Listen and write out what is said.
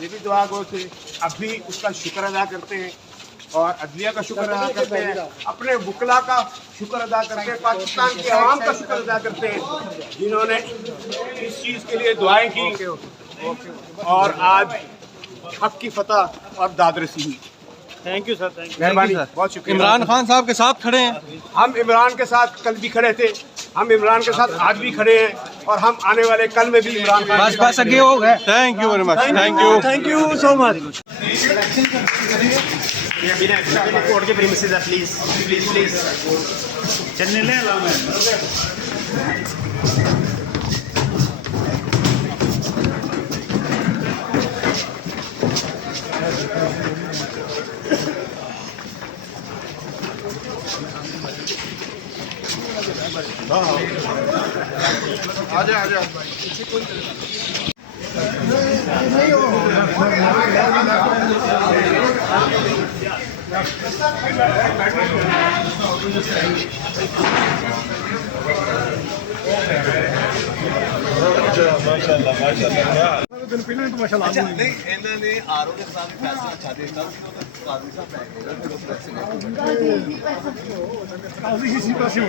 ये भी दुआ गो से अब भी उसका शुक्र अदा करते हैं और अदलिया का शुक्र अदा करते हैं, अपने वकला का शुक्र अदा करते हैं, पाकिस्तान की आवाम का शुक्र अदा करते हैं जिन्होंने इस चीज़ के लिए दुआएं की और आज हक की फतह और दादरसी हुई। Thank you sir, thank you. मेहरबानी, बहुत शुक्रिया। इमरान खान साहब के साथ खड़े हैं। हम इमरान के साथ कल भी खड़े थे, हम इमरान के साथ आज भी खड़े हैं और हम आने वाले कल में भी इमरान खान बस बस आगे हो गए। Thank you very much, thank you so much. Court के प्रीमिसेस है, प्लीज प्लीज प्लीज चलने ले अलाउ है। आजा आजा नहीं इन्होंने आरओ के साथ फैसला अच्छा देता काजी साहब काजी इसी पासे हो